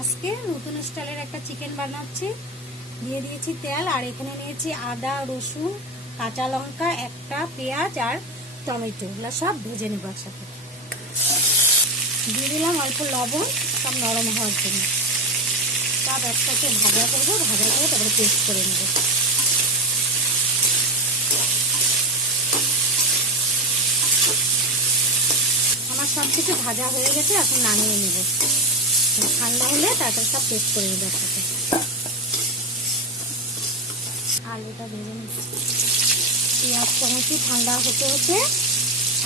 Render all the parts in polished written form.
আজকে নতুন স্টাইলের একটা চিকেন বানাচ্ছি। দিয়ে দিয়েছি তেল, আর এখানে নিয়েছি আদা, রসুন, কাঁচা লঙ্কা, একটা পেঁয়াজ আর টমেটো। এগুলো সব ভেজে নেব একসাথে। দিয়ে দিলাম অল্প লবণ, সব নরম হওয়ার জন্য। সব একসাথে ভাজা করবো, ভাজা করে তারপরে পেস্ট করে নেব। আমার সব কিছু ভাজা হয়ে গেছে, এখন নামিয়ে নেব। ঠান্ডা হলে তারপর সব পেস্ট করে নেব একসাথে। আলুটা ভেজে নিচ্ছি। পেঁয়াজ টমেটো ঠান্ডা হতে হতে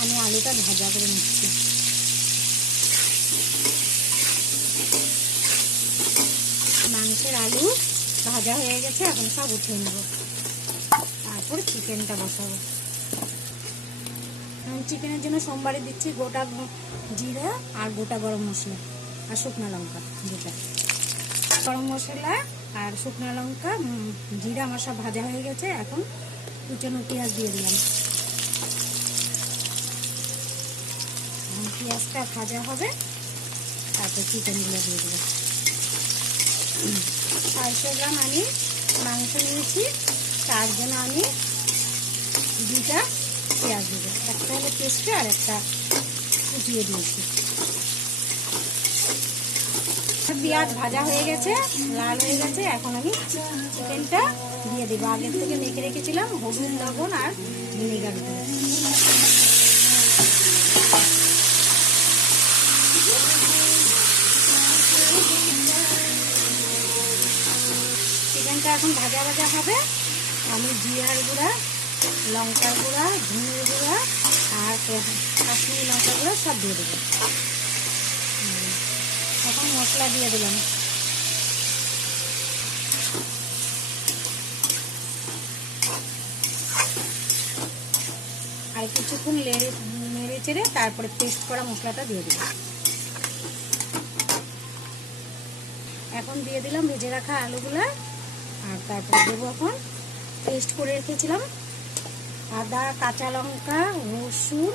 আমি আলুটা ভাজা করে নিচ্ছি। মাংসের আলু ভাজা হয়ে গেছে, এখন সব উঠিয়ে নেব। তারপর চিকেনটা বসাবো। চিকেনের জন্য সোমবারে দিচ্ছি গোটা জিরা আর গোটা গরম মশলা আর শুকনো লঙ্কা। যেটা গরম মশলা আর শুকনো লঙ্কা, জিরা আমার সব ভাজা হয়ে গেছে। এখন কুচানো পেঁয়াজ দিয়ে দিলাম। পেঁয়াজটা ভাজা হবে, তারপর চিকেনগুলো দিয়ে দেবো। 600 গ্রাম আমি মাংস নিয়েছি, তার জন্য আমি 2টা পেঁয়াজ দেবো। একটা হলো পেস্টে আর একটা কুচিয়ে দিয়েছি। পেঁয়াজ ভাজা হয়ে গেছে, লাল হয়ে গেছে। এখন আমি চিকেনটা দিয়ে দেবো। আগের থেকে মেখে রেখেছিলাম হলুদ, লবণ আর ভিনেগার দিয়ে। চিকেনটা এখন ভাজা ভাজা হবে। আমি জিরার গুঁড়া, লঙ্কার গুঁড়া, ধনের গুঁড়া আর কাশ্মীরি লঙ্কার গুঁড়া সব দিয়ে দেবো। এখন মশলা দিয়ে দিলাম। আর কিছুক্ষণ নেড়ে চেড়ে তারপরে পেস্ট করা মশলাটা দিয়ে দিলাম। এখন দিয়ে দিলাম ভেজে রাখা আলুগুলা। আর তারপরে দেবো এখন পেস্ট করে রেখেছিলাম আদা, কাঁচা লঙ্কা, রসুন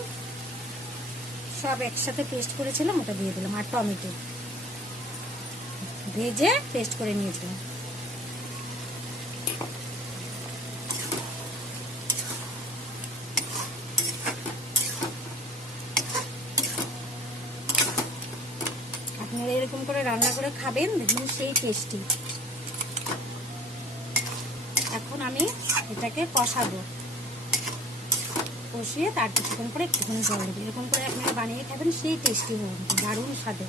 সব একসাথে পেস্ট করেছিলাম, ওটা দিয়ে দিলাম। আর টমেটো ভেজে পেস্ট করে নিয়েছিলাম। আপনারা এরকম করে রান্না করে খাবেন, দেখবেন সেই টেস্টি। এখন আমি এটাকে কষাবো। কষিয়ে তার কিছুক্ষণ পরে একটুখানি জল দেবো। এরকম করে আপনারা বানিয়ে খাবেন, সেই টেস্টি হবে, দারুণ স্বাদে।